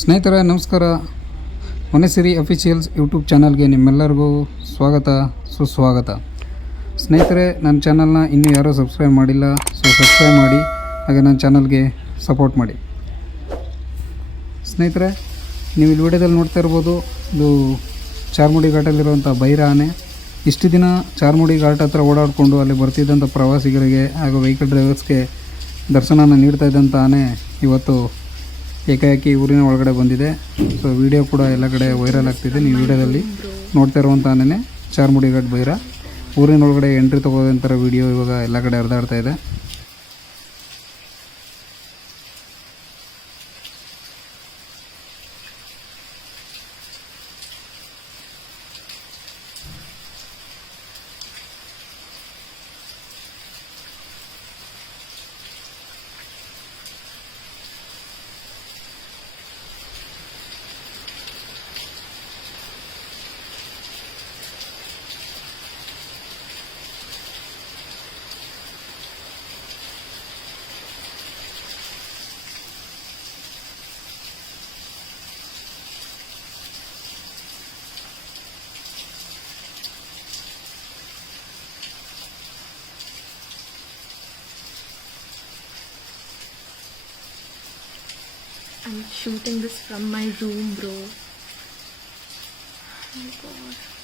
ಸ್ನೇಹಿತರೆ ನಮಸ್ಕಾರ. ಮನೆಸಿರಿ ಅಫಿಷಿಯಲ್ಸ್ ಯೂಟ್ಯೂಬ್ ಚಾನಲ್ಗೆ ನಿಮ್ಮೆಲ್ಲರಿಗೂ ಸ್ವಾಗತ ಸುಸ್ವಾಗತ. ಸ್ನೇಹಿತರೆ, ನನ್ನ ಚಾನಲ್ನ ಇನ್ನೂ ಯಾರೂ ಸಬ್ಸ್ಕ್ರೈಬ್ ಮಾಡಿಲ್ಲ, ಸಬ್ಸ್ಕ್ರೈಬ್ ಮಾಡಿ, ಹಾಗೆ ನನ್ನ ಚಾನಲ್ಗೆ ಸಪೋರ್ಟ್ ಮಾಡಿ. ಸ್ನೇಹಿತರೆ, ನೀವು ಇಲ್ಲಿ ವಿಡಿಯೋದಲ್ಲಿ ನೋಡ್ತಾ ಇರ್ಬೋದು, ಇದು ಚಾರ್ಮುಡಿ ಘಾಟಲ್ಲಿರುವಂಥ ಬೈರ ಆನೆ. ಇಷ್ಟು ದಿನ ಚಾರ್ಮುಡಿ ಘಾಟ್ ಹತ್ರ ಓಡಾಡಿಕೊಂಡು ಅಲ್ಲಿ ಬರ್ತಿದ್ದಂಥ ಪ್ರವಾಸಿಗರಿಗೆ ಹಾಗೂ ವೆಹಿಕಲ್ ಡ್ರೈವರ್ಸ್ಗೆ ದರ್ಶನನ ನೀಡ್ತಾ ಇದ್ದಂಥ ಆನೆ ಇವತ್ತು ಏಕಾಏಕಿ ಊರಿನ ಒಳಗಡೆ ಬಂದಿದೆ. ಸೊ ವಿಡಿಯೋ ಕೂಡ ಎಲ್ಲ ಕಡೆ ವೈರಲ್ ಆಗ್ತಿದೆ. ನೀವು ವಿಡಿಯೋದಲ್ಲಿ ನೋಡ್ತಾ ಇರುವಂಥ ಆನೆನೇ ಚಾರ್ಮುಡಿ ಘಾಟ್ ಬೈರ. ಊರಿನ ಒಳಗಡೆ ಎಂಟ್ರಿ ತೊಗೋದಂಥ ವಿಡಿಯೋ ಇವಾಗ ಎಲ್ಲ ಕಡೆ ಹರಿದಾಡ್ತಾ ಇದೆ. I'm shooting this from my room, bro. Oh my god.